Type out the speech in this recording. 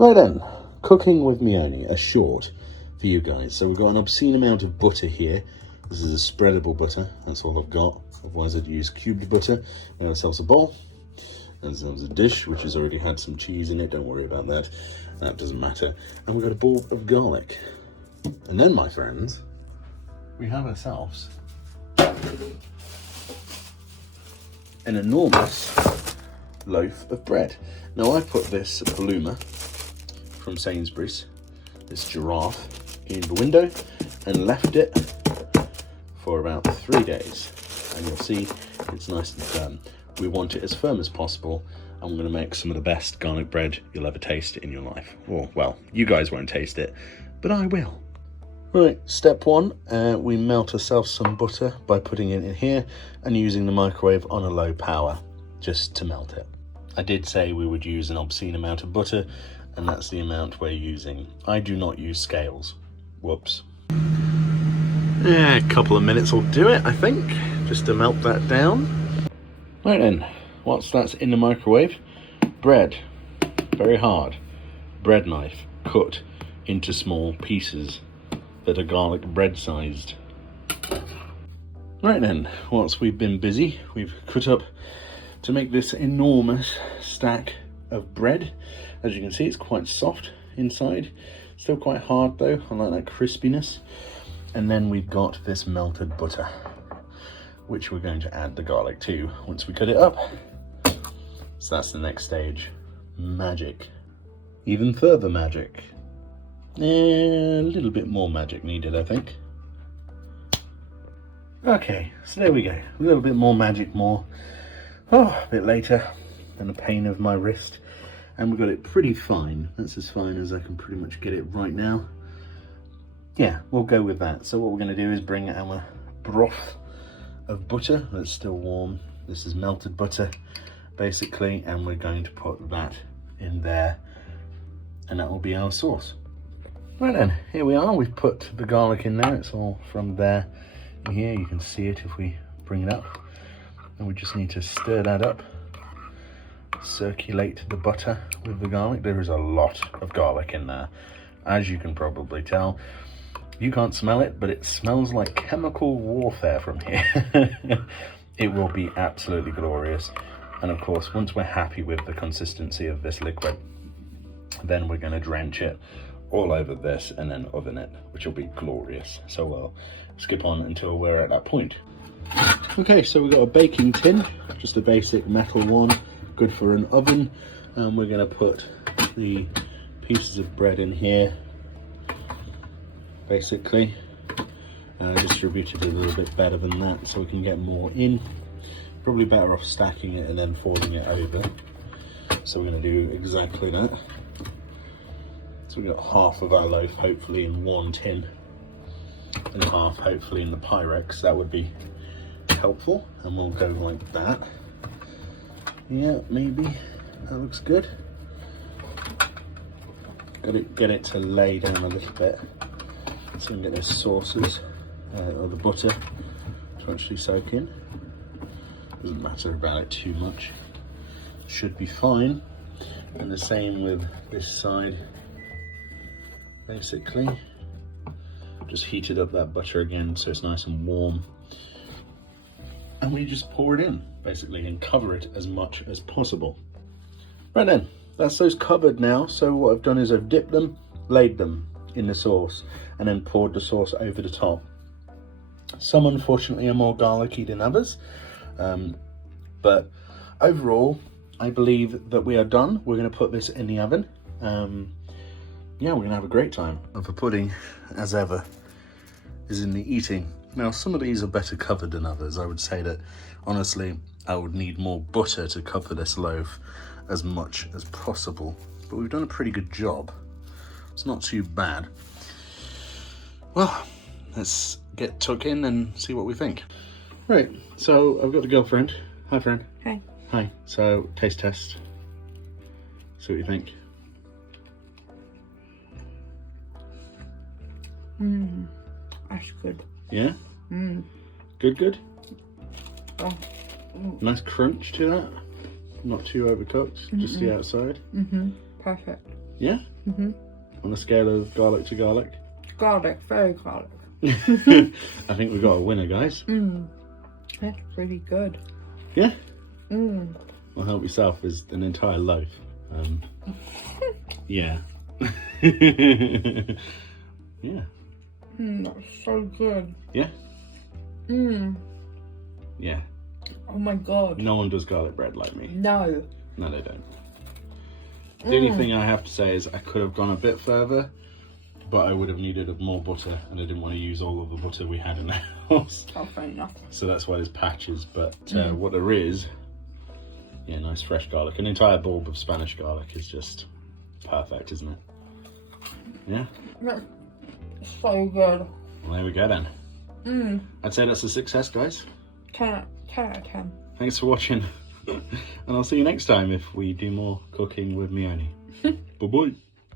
Right then, cooking with Meoni, a short for you guys. So we've got an obscene amount of butter here. This is a spreadable butter, that's all I've got. Otherwise I'd use cubed butter. We have ourselves a bowl. There's a dish which has already had some cheese in it, don't worry about that. That doesn't matter. And we've got a ball of garlic. And then, my friends, we have ourselves an enormous loaf of bread. Now I've put this bloomer from Sainsbury's, this giraffe, in the window and left it for about 3 days. And you'll see it's nice and firm. We want it as firm as possible. I'm going to make some of the best garlic bread you'll ever taste in your life. Or, well, you guys won't taste it, but I will. Right, step one, we melt ourselves some butter by putting it in here and using the microwave on a low power, just to melt it. I did say we would use an obscene amount of butter, and that's the amount we're using. I do not use scales. Whoops. Yeah, a couple of minutes will do it, I think, just to melt that down. Right then, whilst that's in the microwave, bread, very hard, bread knife, cut into small pieces that are garlic bread sized. Right then, whilst we've been busy, we've cut up to make this enormous stack of bread. As you can see, it's quite soft inside, still quite hard though, I like that crispiness. And then we've got this melted butter, which we're going to add the garlic to once we cut it up. So that's the next stage, magic. Even further magic. A little bit more magic needed, I think. Okay, so there we go. A little bit more magic, a bit later than the pain of my wrist. And we've got it pretty fine. That's as fine as I can pretty much get it right now. Yeah, we'll go with that. So what we're going to do is bring our broth of butter that's still warm. This is melted butter, basically, and we're going to put that in there, and that will be our sauce. Right then, here we are. We've put the garlic in there. It's all from there and here. You can see it if we bring it up. And we just need to stir that up. Circulate the butter with the garlic. There is a lot of garlic in there, as you can probably tell. You can't smell it, but it smells like chemical warfare from here. It will be absolutely glorious. And of course, once we're happy with the consistency of this liquid, then we're going to drench it all over this and then oven it, which will be glorious. So we'll skip on until we're at that point. Okay, so we've got a baking tin, just a basic metal one, good for an oven. And we're going to put the pieces of bread in here, basically. Distributed a little bit better than that so we can get more in. Probably better off stacking it and then folding it over. So we're going to do exactly that. So we've got half of our loaf hopefully in one tin and half hopefully in the Pyrex. That would be helpful, and we'll go like that. Yeah, maybe that looks good. Get it to lay down a little bit so we can get those sauces or the butter to actually soak in. Doesn't matter about it too much. Should be fine. And the same with this side. Basically, just heated up that butter again so it's nice and warm, and we just pour it in basically and cover it as much as possible. Right then, that's those covered now. So what I've done is I've dipped them, laid them in the sauce, and then poured the sauce over the top. Some unfortunately are more garlicky than others, but overall I believe that we are done. We're going to put this in the oven. Yeah, we're gonna have a great time. And for pudding, as ever, is in the eating. Now, some of these are better covered than others. I would say that, honestly, I would need more butter to cover this loaf as much as possible. But we've done a pretty good job. It's not too bad. Well, let's get tuck in and see what we think. Right, so I've got the girlfriend. Hi, friend. Hi. Hi. So, taste test. See what you think. That's good. Yeah? Good? Oh. Nice crunch to that. Not too overcooked, just the outside. Perfect. Yeah? Mm-hmm. On a scale of garlic to garlic? Garlic, very garlic. I think we got a winner, guys. That's pretty good. Yeah? Mmm. Well, help yourself is an entire loaf. Yeah. Yeah. That's so good. Yeah? Yeah. Oh my god. No one does garlic bread like me. No. No, they don't. The only thing I have to say is I could have gone a bit further, but I would have needed more butter, and I didn't want to use all of the butter we had in the house. Oh, fair enough. So that's why there's patches, but what there is, yeah, nice fresh garlic. An entire bulb of Spanish garlic is just perfect, isn't it? Yeah? That's so good. Well, there we go then. I'd say that's a success, guys. 10 out of 10. Thanks for watching, and I'll see you next time if we do more cooking with Meoni. Bye-bye.